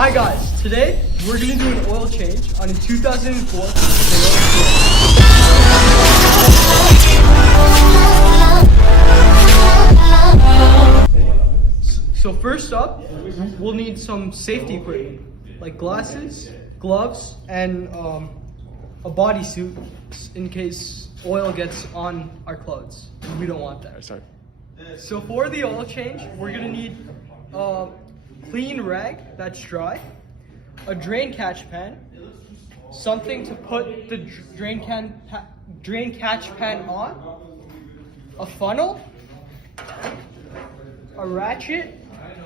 Hi guys, today we're going to do an oil change on a 2004 Toyota. So first up, we'll need some safety equipment like glasses, gloves, and a bodysuit in case oil gets on our clothes. We don't want that. Sorry. So for the oil change, we're going to need clean rag that's dry, a drain catch pan, something to put the drain catch pan on, a funnel, a ratchet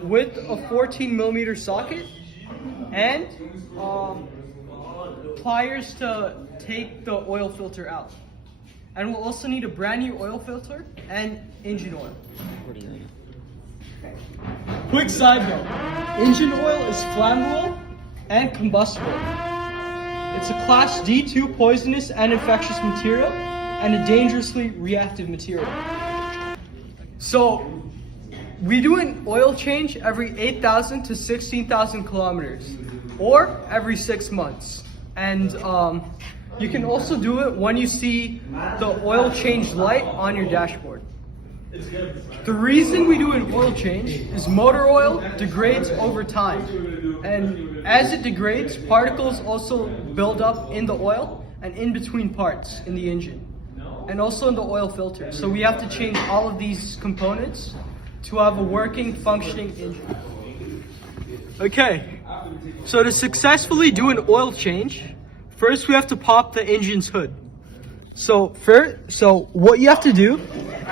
with a 14mm socket, and pliers to take the oil filter out. And we'll also need a brand new oil filter and engine oil. What are you ready? Quick side note, engine oil is flammable and combustible. It's a class D2 poisonous and infectious material and a dangerously reactive material. So we do an oil change every 8,000 to 16,000 kilometers or every 6 months. And you can also do it when you see the oil change light on your dashboard. The reason we do an oil change is motor oil degrades over time, and as it degrades, particles also build up in the oil and in between parts in the engine, and also in the oil filter. So we have to change all of these components to have a working, functioning engine. Okay, so to successfully do an oil change, first we have to pop the engine's hood. So what you have to do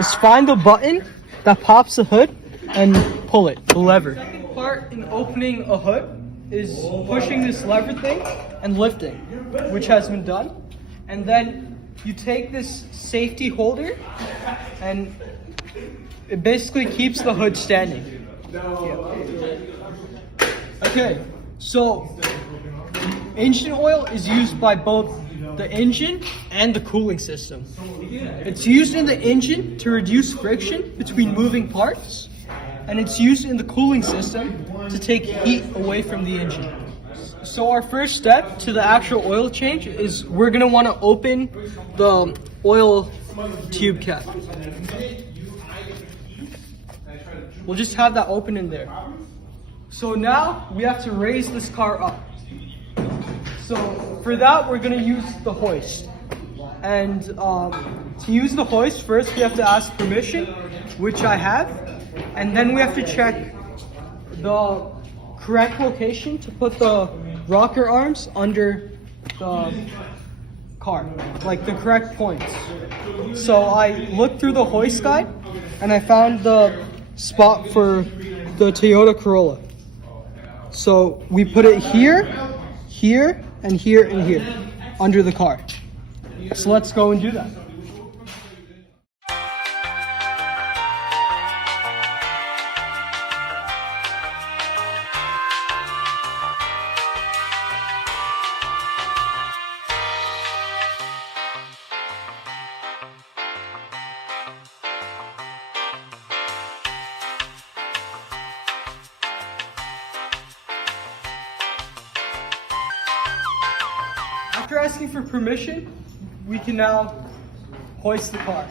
is find the button that pops the hood and pull it, the lever. The second part in opening a hood is pushing this lever thing and lifting, which has been done. And then you take this safety holder and it basically keeps the hood standing. Okay, so engine oil is used by both the engine and the cooling system. It's used in the engine to reduce friction between moving parts, and it's used in the cooling system to take heat away from the engine. So our first step to the actual oil change is we're going to want to open the oil tube cap. We'll just have that open in there. So now we have to raise this car up. So for that, we're going to use the hoist. And to use the hoist, first we have to ask permission, which I have. And then we have to check the correct location to put the rocker arms under the car, like the correct points. So I looked through the hoist guide and I found the spot for the Toyota Corolla. So we put it here, here, and here, and here, under the car. So let's go and do that. After asking for permission, we can now hoist the car.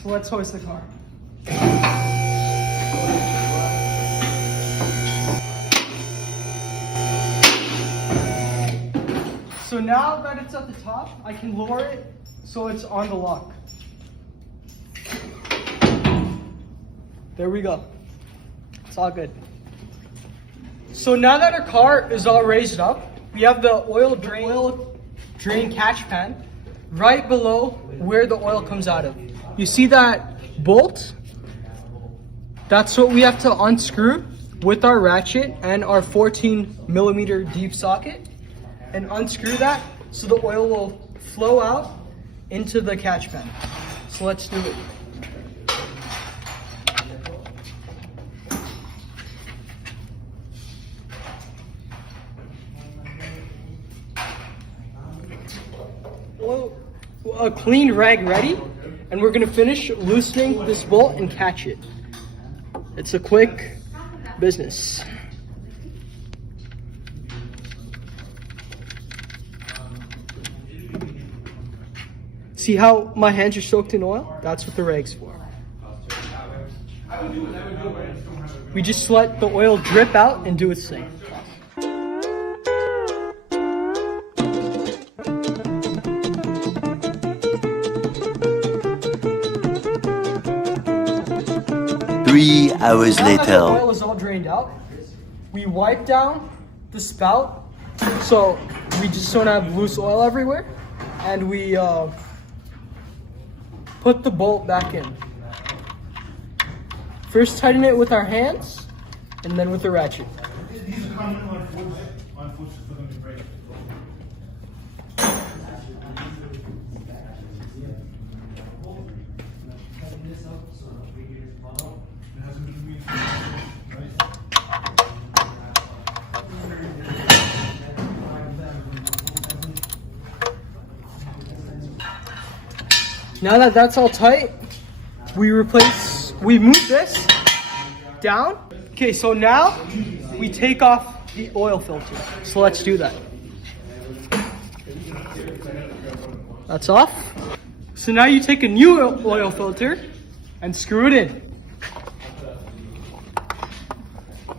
So let's hoist the car. So now that it's at the top, I can lower it so it's on the lock. There we go. It's all good. So now that our car is all raised up, we have the oil drain catch pan right below where the oil comes out of. You see that bolt? That's what we have to unscrew with our ratchet and our 14mm deep socket, and unscrew that so the oil will flow out into the catch pan. So let's do it. A clean rag ready, and we're gonna finish loosening this bolt and catch it. It's a quick business. See how my hands are soaked in oil? That's what the rag's for. We just let the oil drip out and do its thing. Three hours Now that the oil later. is all drained out, we wipe down the spout so we just don't have loose oil everywhere, and we put the bolt back in. First tighten it with our hands, and then with the ratchet. These are common on foods for them to break. Now that that's all tight, we move this down. Okay, so now we take off the oil filter. So let's do that. That's off. So now you take a new oil filter and screw it in.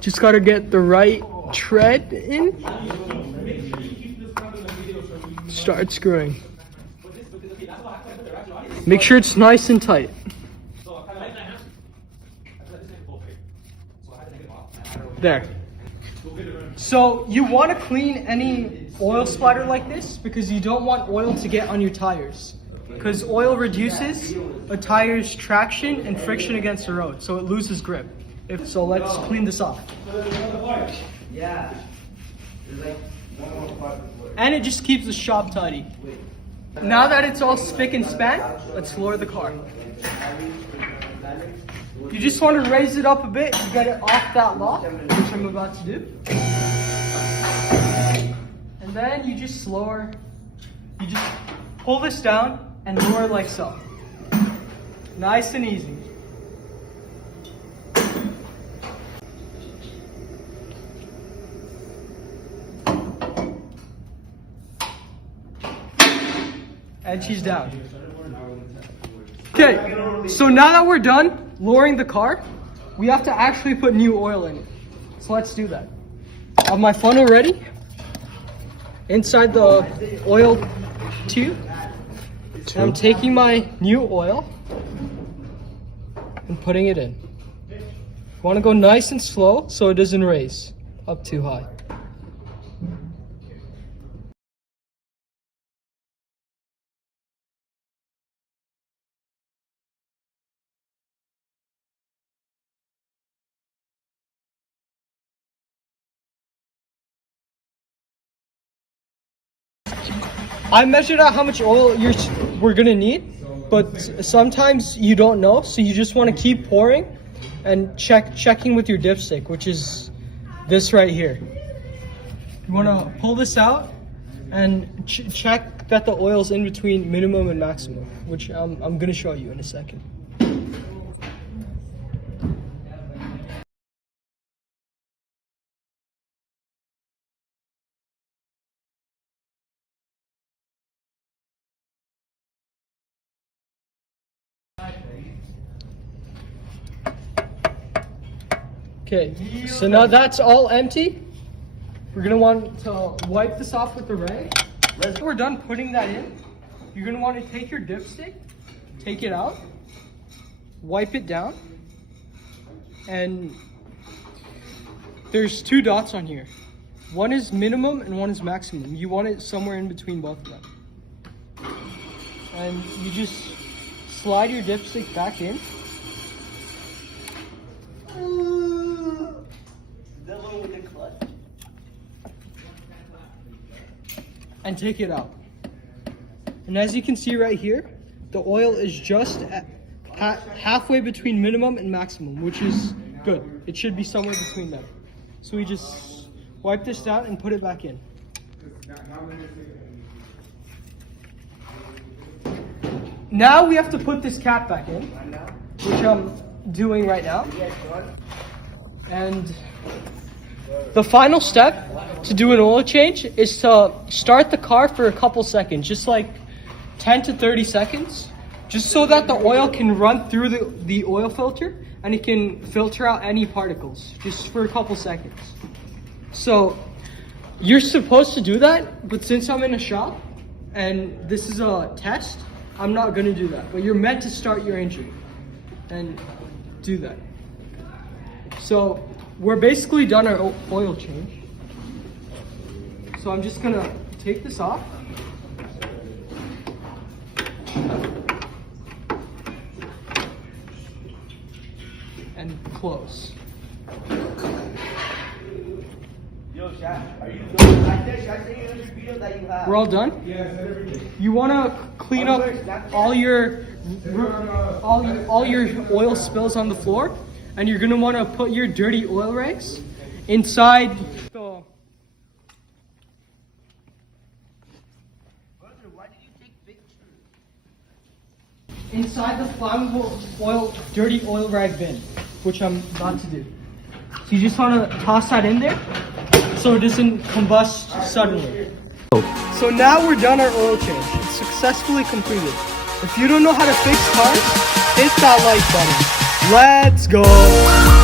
Just gotta get the right tread in. Start screwing. Make sure it's nice and tight. There. So you want to clean any oil splatter like this because you don't want oil to get on your tires. Because oil reduces a tire's traction and friction against the road, so it loses grip. So let's clean this off. And it just keeps the shop tidy. Now that it's all spick and span, let's lower the car. You just want to raise it up a bit to get it off that lock, which I'm about to do. And then you just pull this down and lower like so. Nice and easy. And she's down. Okay, so now that we're done lowering the car, we have to actually put new oil in it. So let's do that. I have my funnel ready. Inside the oil tube. I'm taking my new oil and putting it in. You want to go nice and slow so it doesn't raise up too high. I measured out how much oil we're gonna need, but sometimes you don't know, so you just want to keep pouring and checking with your dipstick, which is this right here. You want to pull this out and check that the oil's in between minimum and maximum, which I'm gonna show you in a second. Okay, so now that's all empty. We're gonna want to wipe this off with the rag. When we're done putting that in, you're gonna want to take your dipstick, take it out, wipe it down, and there's two dots on here. One is minimum and one is maximum. You want it somewhere in between both of them. And you just slide your dipstick back in. And take it out. And as you can see right here, the oil is just at halfway between minimum and maximum, which is good. It should be somewhere between them. So we just wipe this down and put it back in. Now we have to put this cap back in, which I'm doing right now. And the final step to do an oil change is to start the car for a couple seconds, just like 10 to 30 seconds, just so that the oil can run through the oil filter and it can filter out any particles, just for a couple seconds. So you're supposed to do that, but since I'm in a shop and this is a test, I'm not gonna do that. But you're meant to start your engine and do that. So we're basically done our oil change. So I'm just gonna take this off. And close. Yo, Shaq, are you doing like that? Shaq, say in every video that you have. We're all done? Yes, everything. You wanna clean up all your oil spills on the floor, and you're gonna wanna put your dirty oil rags inside the Why did you take pictures? inside the flammable oil, dirty oil rag bin, which I'm about to do. So you just want to toss that in there so it doesn't combust suddenly. So now we're done our oil change. It's successfully completed. If you don't know how to fix cars, hit that like button. Let's go.